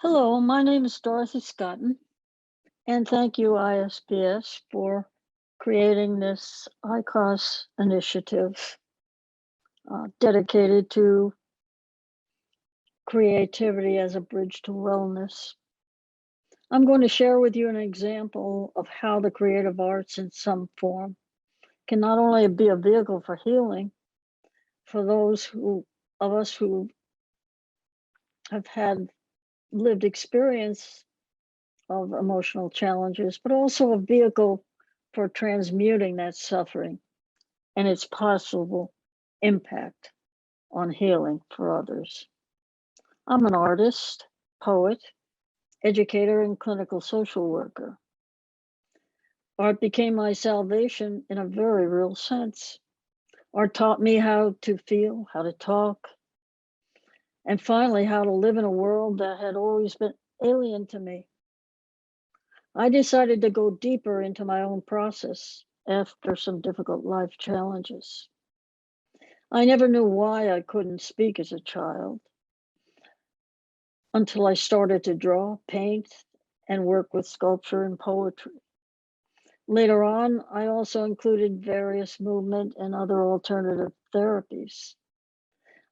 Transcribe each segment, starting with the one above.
Hello, my name is Dorothy Scotton, and thank you, ISPS, for creating this ICOSS initiative dedicated to creativity as a bridge to wellness. I'm going to share with you an example of how the creative arts in some form can not only be a vehicle for healing for those of us who have had lived experience of emotional challenges, but also a vehicle for transmuting that suffering and its possible impact on healing for others. I'm an artist, poet, educator, and clinical social worker. Art became my salvation in a very real sense. Art taught me how to feel, how to talk, and finally how to live in a world that had always been alien to me. I decided to go deeper into my own process after some difficult life challenges. I never knew why I couldn't speak as a child until I started to draw, paint, and work with sculpture and poetry. Later on, I also included various movement and other alternative therapies.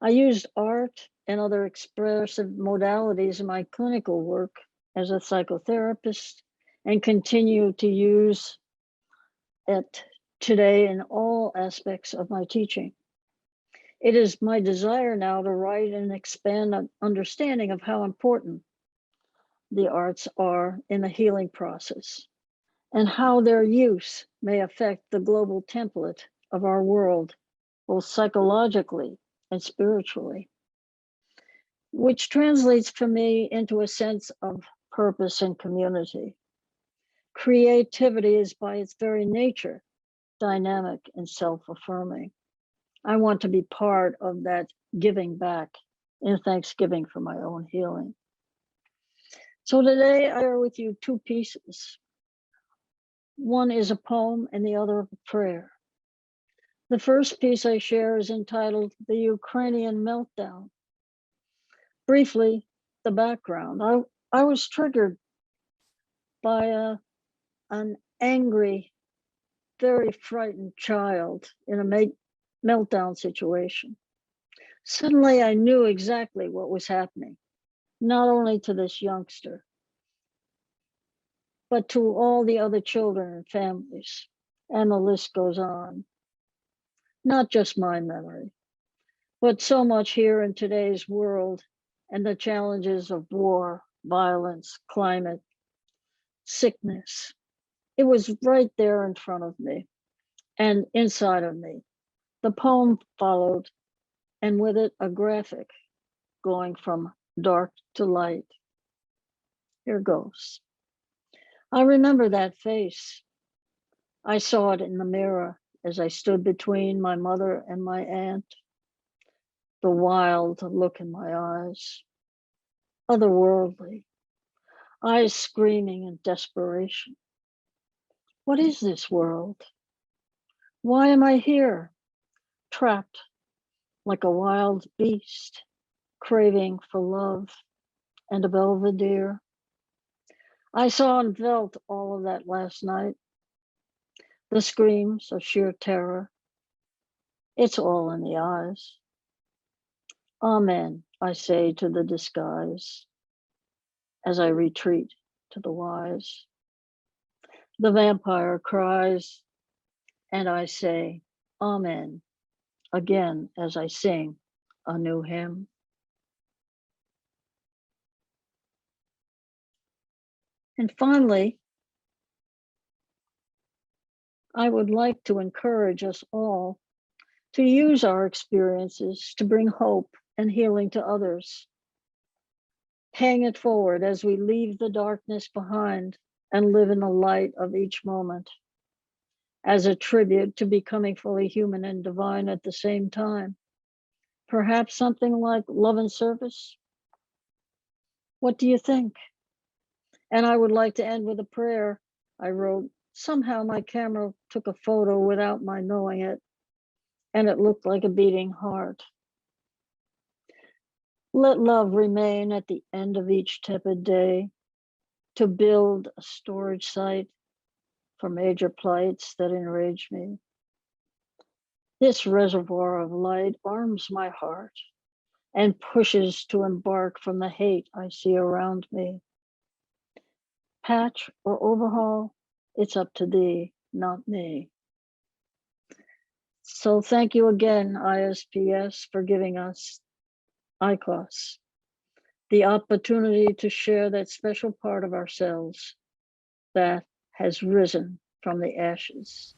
I used art and other expressive modalities in my clinical work as a psychotherapist and continue to use it today in all aspects of my teaching. It is my desire now to write and expand an understanding of how important the arts are in the healing process and how their use may affect the global template of our world, both psychologically and spiritually, which translates for me into a sense of purpose and community. Creativity is by its very nature dynamic and self-affirming. I want to be part of that giving back in thanksgiving for my own healing. So today I share with you two pieces. One is a poem and the other a prayer. The first piece I share is entitled The Ukrainian Meltdown. Briefly, the background. I was triggered by an angry, very frightened child in a meltdown situation. Suddenly I knew exactly what was happening, not only to this youngster, but to all the other children and families. And the list goes on. Not just my memory, but so much here in today's world and the challenges of war, violence, climate, sickness. It was right there in front of me and inside of me. The poem followed, and with it, a graphic going from dark to light. Here goes. I remember that face. I saw it in the mirror as I stood between my mother and my aunt. The wild look in my eyes, otherworldly, eyes screaming in desperation. What is this world? Why am I here, trapped like a wild beast, craving for love and a belvedere? I saw and felt all of that last night. The screams of sheer terror. It's all in the eyes. Amen, I say to the disguise as I retreat to the wise. The vampire cries, and I say, Amen, again as I sing a new hymn. And finally, I would like to encourage us all to use our experiences to bring hope and healing to others, paying it forward as we leave the darkness behind and live in the light of each moment, as a tribute to becoming fully human and divine at the same time. Perhaps something like love and service? What do you think? And I would like to end with a prayer I wrote. Somehow my camera took a photo without my knowing it, and it looked like a beating heart. Let love remain at the end of each tepid day to build a storage site for major plights that enrage me. This reservoir of light arms my heart and pushes to embark from the hate I see around me. Patch or overhaul, it's up to thee, not me. So thank you again, ISPS, for giving us ICOSS, the opportunity to share that special part of ourselves that has risen from the ashes.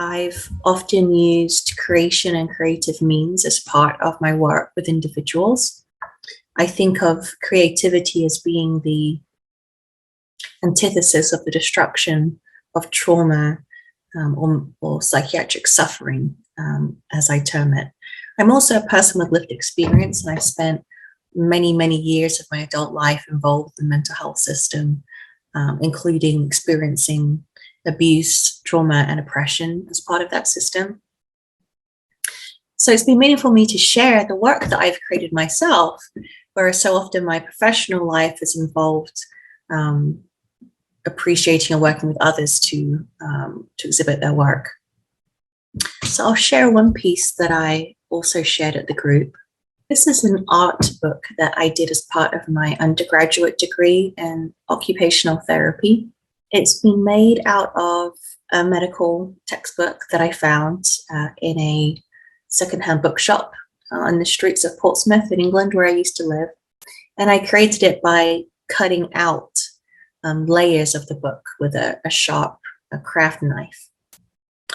I've often used creation and creative means as part of my work with individuals. I think of creativity as being the antithesis of the destruction of trauma or psychiatric suffering, as I term it. I'm also a person with lived experience, and I've spent many, many years of my adult life involved in the mental health system, including experiencing abuse, trauma, and oppression as part of that system. So it's been meaningful for me to share the work that I've created myself, whereas so often my professional life is involved appreciating and working with others to exhibit their work. So I'll share one piece that I also shared at the group. This is an art book that I did as part of my undergraduate degree in occupational therapy. It's been made out of a medical textbook that I found in a secondhand bookshop on the streets of Portsmouth in England, where I used to live. And I created it by cutting out layers of the book with a sharp craft knife.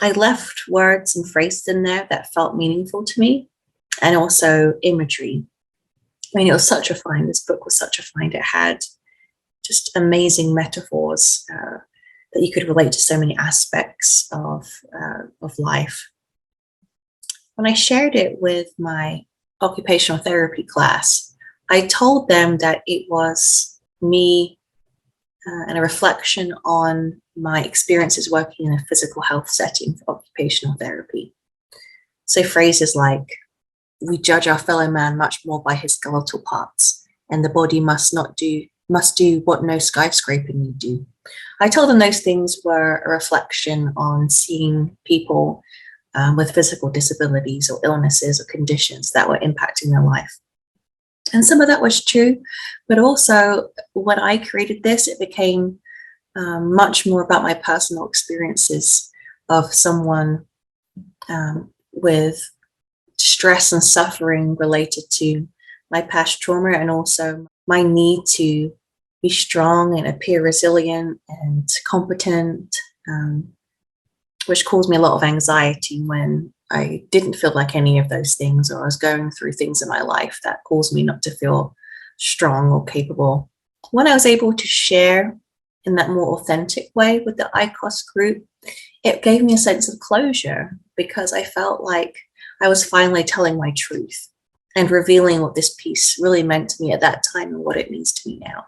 I left words and phrases in there that felt meaningful to me, and also imagery. I mean, it was such a find. This book was such a find. It had just amazing metaphors that you could relate to so many aspects of life. When I shared it with my occupational therapy class, I told them that it was me and a reflection on my experiences working in a physical health setting for occupational therapy. So phrases like, we judge our fellow man much more by his skeletal parts, and the body must do what no skyscraper need do. I told them those things were a reflection on seeing people with physical disabilities or illnesses or conditions that were impacting their life. And some of that was true, but also when I created this, it became much more about my personal experiences of someone with stress and suffering related to my past trauma, and also my need to be strong and appear resilient and competent, which caused me a lot of anxiety when I didn't feel like any of those things, or I was going through things in my life that caused me not to feel strong or capable. When I was able to share in that more authentic way with the ICOSS group, it gave me a sense of closure, because I felt like I was finally telling my truth and revealing what this piece really meant to me at that time and what it means to me now.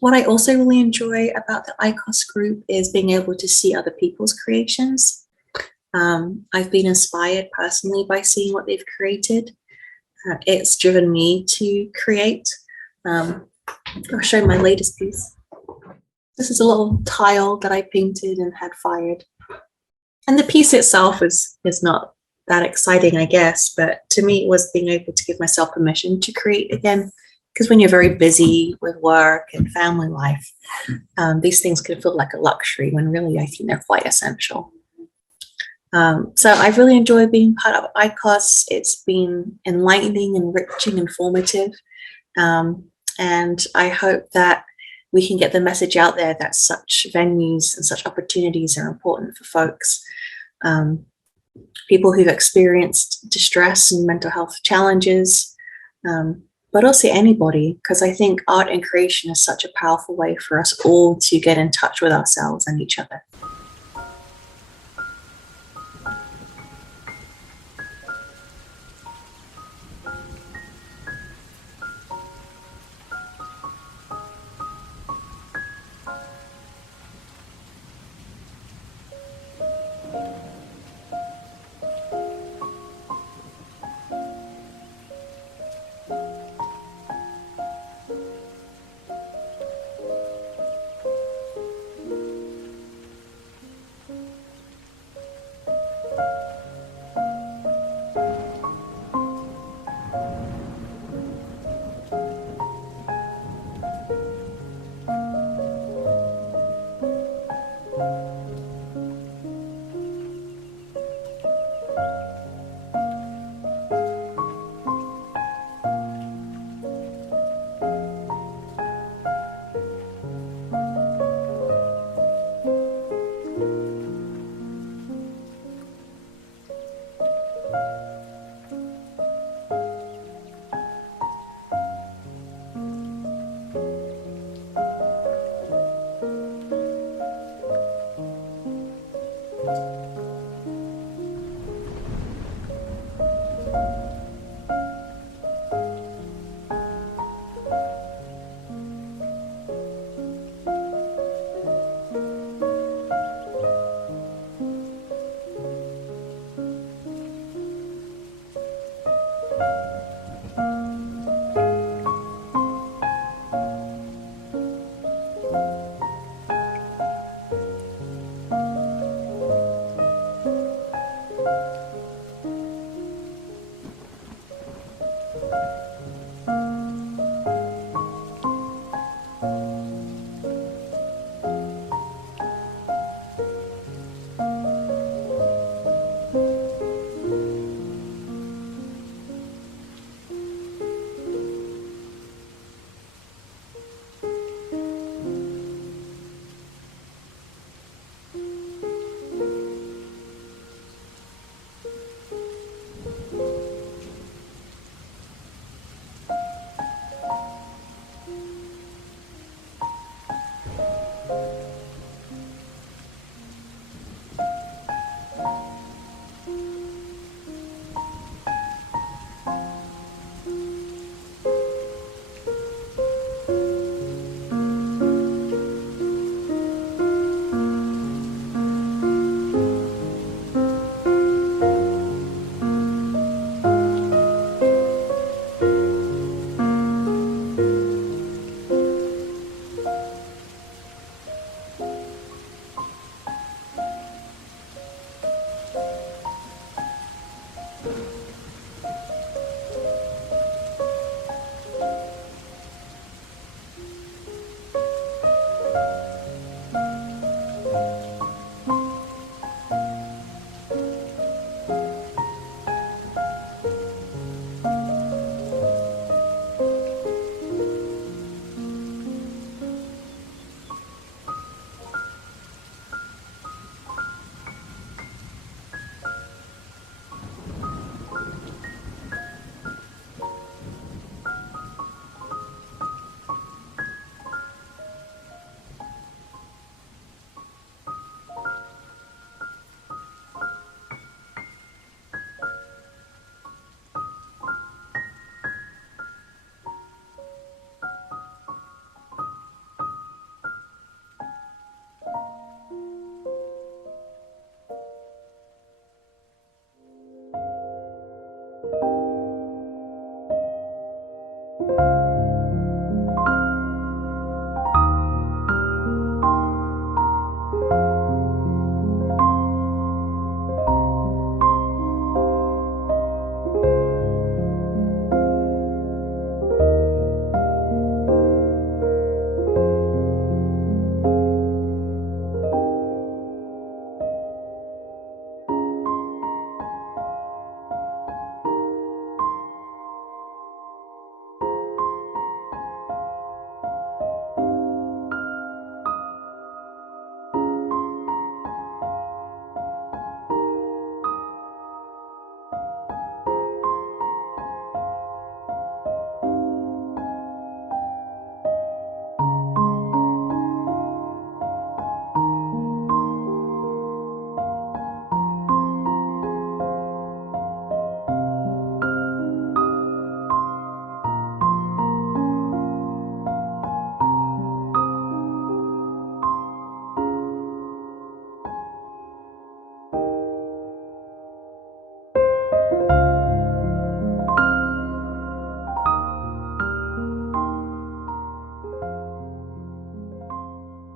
What I also really enjoy about the ICOSS group is being able to see other people's creations. I've been inspired personally by seeing what they've created. It's driven me to create. I'll show my latest piece. This is a little tile that I painted and had fired. And the piece itself is not that exciting, I guess, but to me it was being able to give myself permission to create again. Because when you're very busy with work and family life, these things can feel like a luxury when really I think they're quite essential. So I've really enjoyed being part of ICOSS. It's been enlightening, enriching, informative. And I hope that we can get the message out there that such venues and such opportunities are important for folks. People who've experienced distress and mental health challenges, but also anybody, because I think art and creation is such a powerful way for us all to get in touch with ourselves and each other.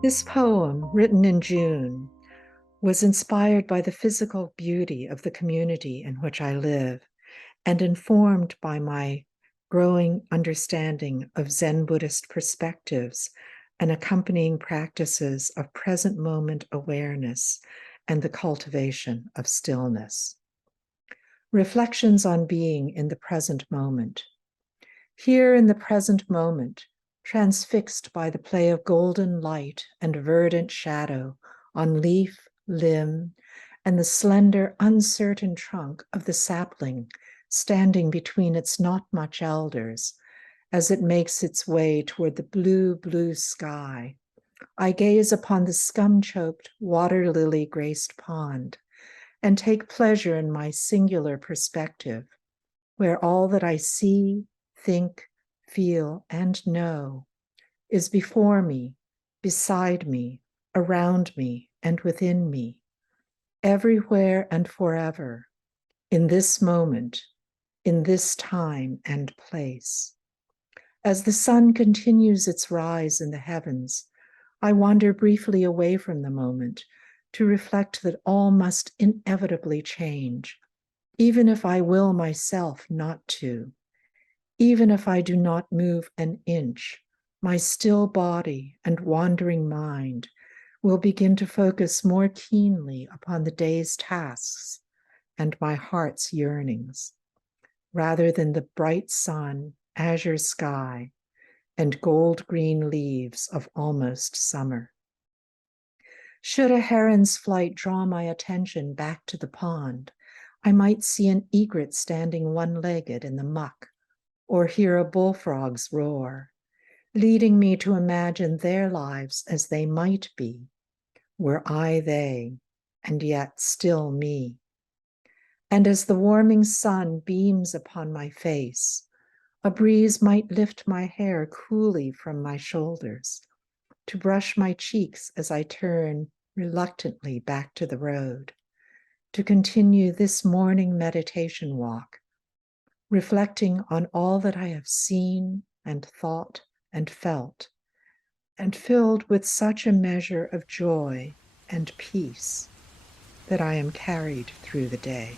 This poem, written in June, was inspired by the physical beauty of the community in which I live and informed by my growing understanding of Zen Buddhist perspectives and accompanying practices of present moment awareness and the cultivation of stillness. Reflections on being in the present moment. Here in the present moment, transfixed by the play of golden light and verdant shadow on leaf, limb, and the slender, uncertain trunk of the sapling standing between its not much elders as it makes its way toward the blue, blue sky, I gaze upon the scum-choked, water lily graced pond and take pleasure in my singular perspective, where all that I see, think, feel, and know is before me, beside me, around me, and within me, everywhere and forever, in this moment, in this time and place. As the sun continues its rise in the heavens, I wander briefly away from the moment to reflect that all must inevitably change, even if I will myself not to. Even if I do not move an inch, my still body and wandering mind will begin to focus more keenly upon the day's tasks and my heart's yearnings, rather than the bright sun, azure sky, and gold-green leaves of almost summer. Should a heron's flight draw my attention back to the pond, I might see an egret standing one-legged in the muck, or hear a bullfrog's roar, leading me to imagine their lives as they might be, were I they, and yet still me. And as the warming sun beams upon my face, a breeze might lift my hair coolly from my shoulders to brush my cheeks as I turn reluctantly back to the road, to continue this morning meditation walk, reflecting on all that I have seen and thought and felt, and filled with such a measure of joy and peace that I am carried through the day.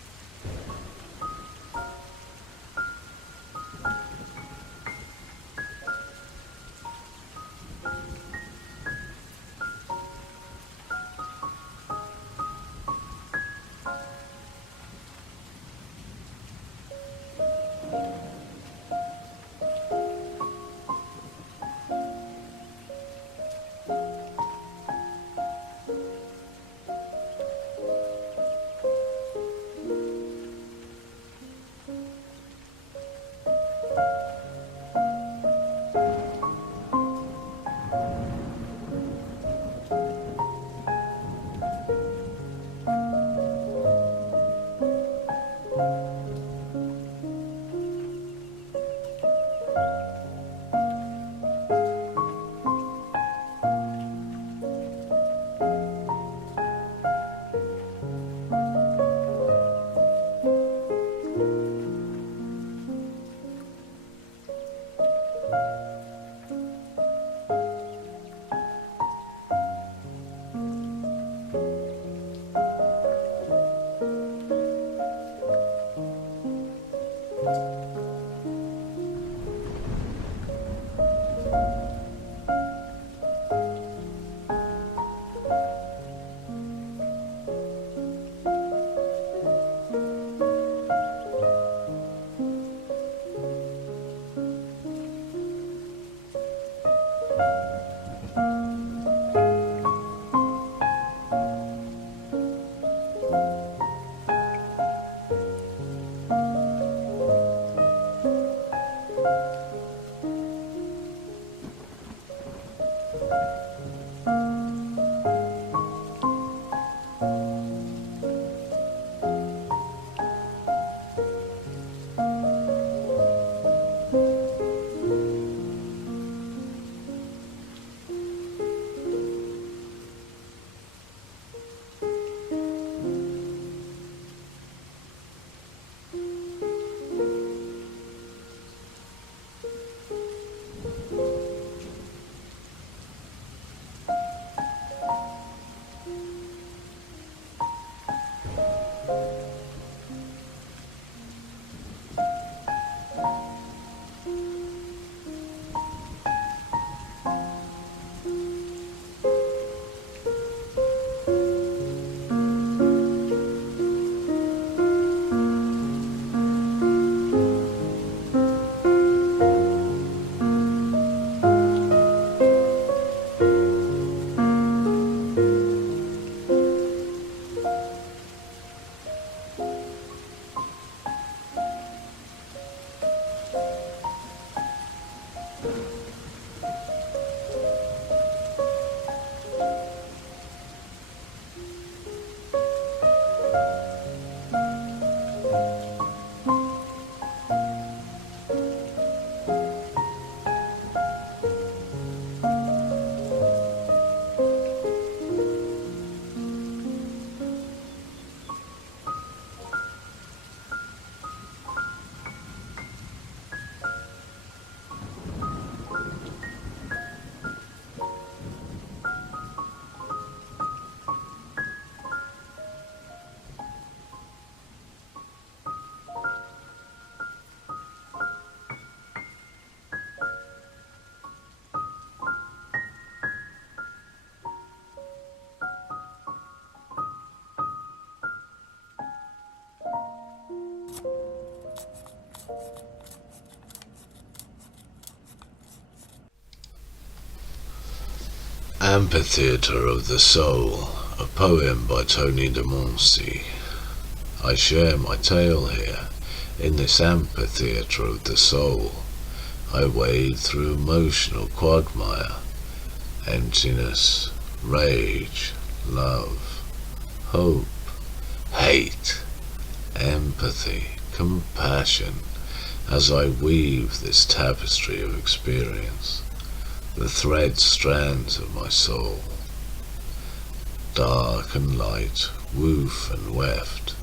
Amphitheatre of the Soul, a poem by Tony de Montcy. I share my tale here, in this amphitheatre of the soul. I wade through emotional quagmire, emptiness, rage, love, hope, hate, empathy, compassion, as I weave this tapestry of experience, the thread strands of my soul. Dark and light, woof and weft.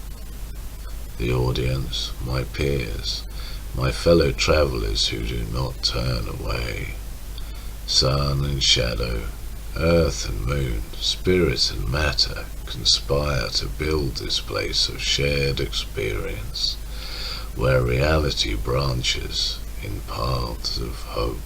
The audience, my peers, my fellow travellers who do not turn away. Sun and shadow, earth and moon, spirit and matter conspire to build this place of shared experience, where reality branches in paths of hope.